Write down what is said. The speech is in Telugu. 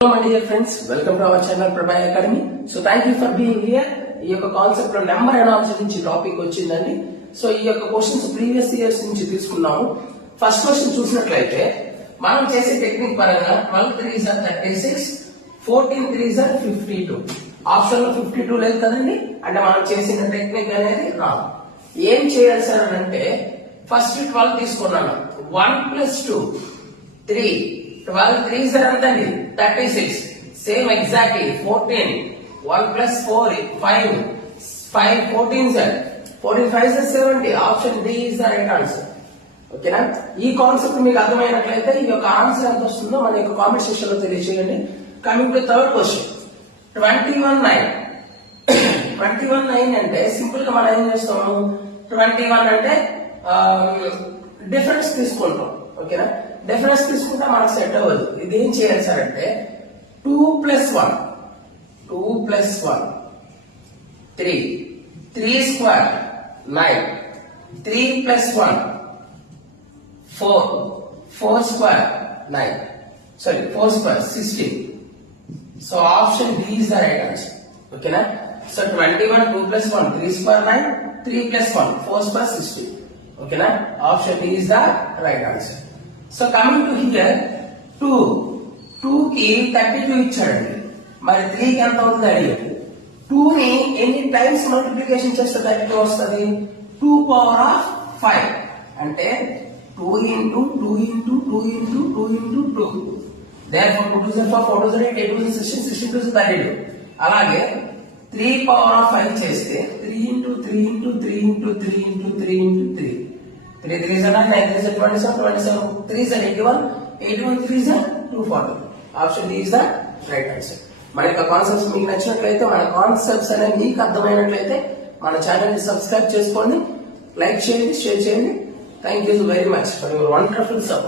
Hello my dear friends, welcome to our channel Prabhay Academy. So thank you for being here. ఈ యొక్క కాన్సెప్ట్ లో నెంబర్ అనాలిసిస్ నుంచి టాపిక్ వచ్చిందండి. సో ఈ యొక్క క్వశ్చన్స్ ప్రీవియస్ ఇయర్స్ నుంచి తీసుకున్నాము. ఫస్ట్ క్వశ్చన్ చూసినట్లయితే మనం చేసే టెక్నిక్ పరంగా 12 3s are 36, 14 3s are 52. Option లో 52 లేదు కదండి, అంటే మనం చేసిన టెక్నిక్ అనేది రాంగ్. ఏం చేయాలి సార్ అంటే ఫస్ట్ 12 తీసుకున్నాను, 1 + 2 3, 12 3s are ఎంతండి 36, same exactly 14, 1 + 4 5, 5 14s are 14 5s are 70. Option D is the right answer. ఓకేనా? ఈ కాన్సెప్ట్ మీకు అర్థమైనట్లయితే ఈ యొక్క ఆన్సర్ ఎంత వస్తుందో మన యొక్క కామెంట్ సెక్షన్ లో తెలియజేయండి. Coming to third question, 21 9. 21 9 అంటే సింపుల్ గా మనం ఏం చేస్తాము, 21 అంటే డిఫరెన్స్ తీసుకుంటాం. ఓకేనా? డిఫరెన్స్ తీసుకుంటే మనకు సెట్ అవ్వదు. ఇది ఏం చేయాలి సార్ అంటే 2 + 1 2 + 1 3, 3 square 9, 3 + 1 4, 4 square 9, sorry 4 square 16. So option D is the right answer. Okay na? So 21 2 + 1 3 square 9, 3 + 1 4 square 16. Okay na? Option D is the right answer. So coming to here 2 కి 32 ఇచ్చాడండి, మరి 3 కి ఎంత అవుతుంది అడిగాడు. 2 ని ఎన్ని టైమ్స్ మల్టిప్లికేషన్ చేస్తే 32 వస్తుంది, 2 పవర్ ఆఫ్ 5 అంటే 2 into 2 into 2 into 2 into 2. Therefore 2 2 is 4, 4 2 is 8, 8 2 is 16, 16 2 is 32. అలాగే 3 పవర్ ఆఫ్ 5 చేస్తే 3 into 3 into 3 into 3 into 3 into 3. 3 3 is 9, 9 3 is 27, 27 3 is 81, 81 3 is 240. Option D is the right answer. మన యొక్క కాన్సెప్ట్స్ మీకు నచ్చినట్లయితే, మన కాన్సెప్ట్స్ అనేవి మీకు అర్థమైనట్లయితే మన ఛానల్ ని సబ్స్క్రైబ్ చేసుకోండి, లైక్ చేయండి, షేర్ చేయండి. Thank you very much for your wonderful support.